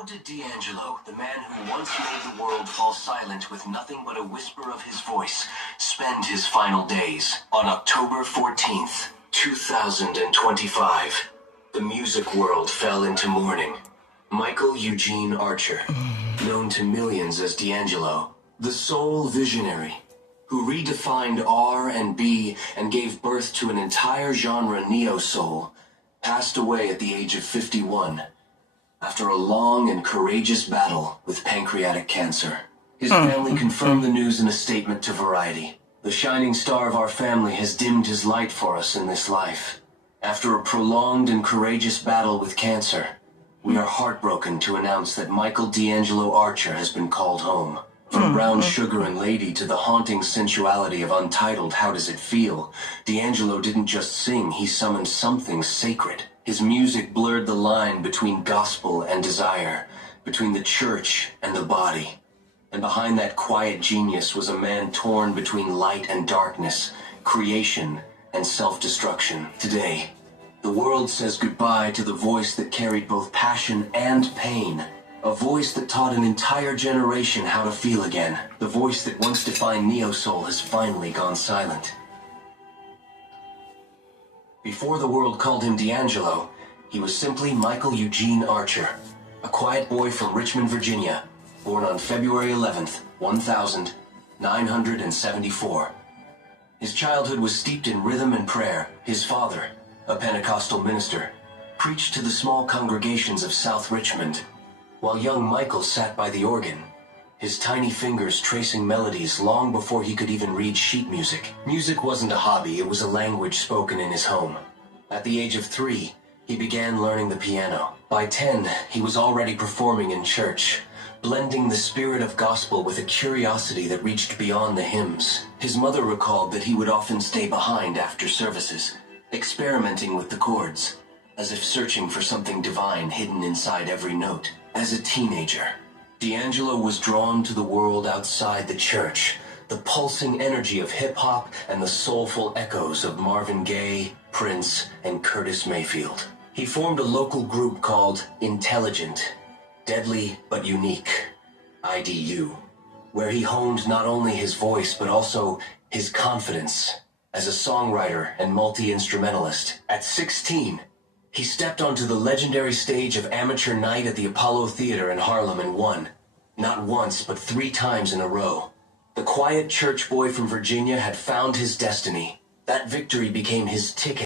How did D'Angelo, the man who once made the world fall silent with nothing but a whisper of his voice, spend his final days? On October 14th, 2025, the music world fell into mourning. Michael Eugene Archer, known to millions as D'Angelo, the soul visionary, who redefined R&B and gave birth to an entire genre, neo-soul, passed away at the age of 51 after a long and courageous battle with pancreatic cancer. His family confirmed the news in a statement to Variety. The shining star of our family has dimmed his light for us in this life. After a prolonged and courageous battle with cancer, we are heartbroken to announce that Michael D'Angelo Archer has been called home. From Brown Sugar and Lady to the haunting sensuality of Untitled How Does It Feel, D'Angelo didn't just sing, he summoned something sacred. His music blurred the line between gospel and desire, between the church and the body. And behind that quiet genius was a man torn between light and darkness, creation and self-destruction. Today, the world says goodbye to the voice that carried both passion and pain. A voice that taught an entire generation how to feel again. The voice that once defined neo-soul has finally gone silent. Before the world called him D'Angelo, he was simply Michael Eugene Archer, a quiet boy from Richmond, Virginia, born on February 11th, 1974. His childhood was steeped in rhythm and prayer. His father, a Pentecostal minister, preached to the small congregations of South Richmond, while young Michael sat by the organ, his tiny fingers tracing melodies long before he could even read sheet music. Music wasn't a hobby, it was a language spoken in his home. At the age of 3, he began learning the piano. By 10, he was already performing in church, blending the spirit of gospel with a curiosity that reached beyond the hymns. His mother recalled that he would often stay behind after services, experimenting with the chords, as if searching for something divine hidden inside every note. As a teenager, D'Angelo was drawn to the world outside the church, the pulsing energy of hip-hop and the soulful echoes of Marvin Gaye, Prince, and Curtis Mayfield. He formed a local group called Intelligent, Deadly But Unique, IDU, where he honed not only his voice but also his confidence as a songwriter and multi-instrumentalist. At 16, he stepped onto the legendary stage of Amateur Night at the Apollo Theater in Harlem and won, not once but 3 times in a row. The quiet church boy from Virginia had found his destiny. That victory became his ticket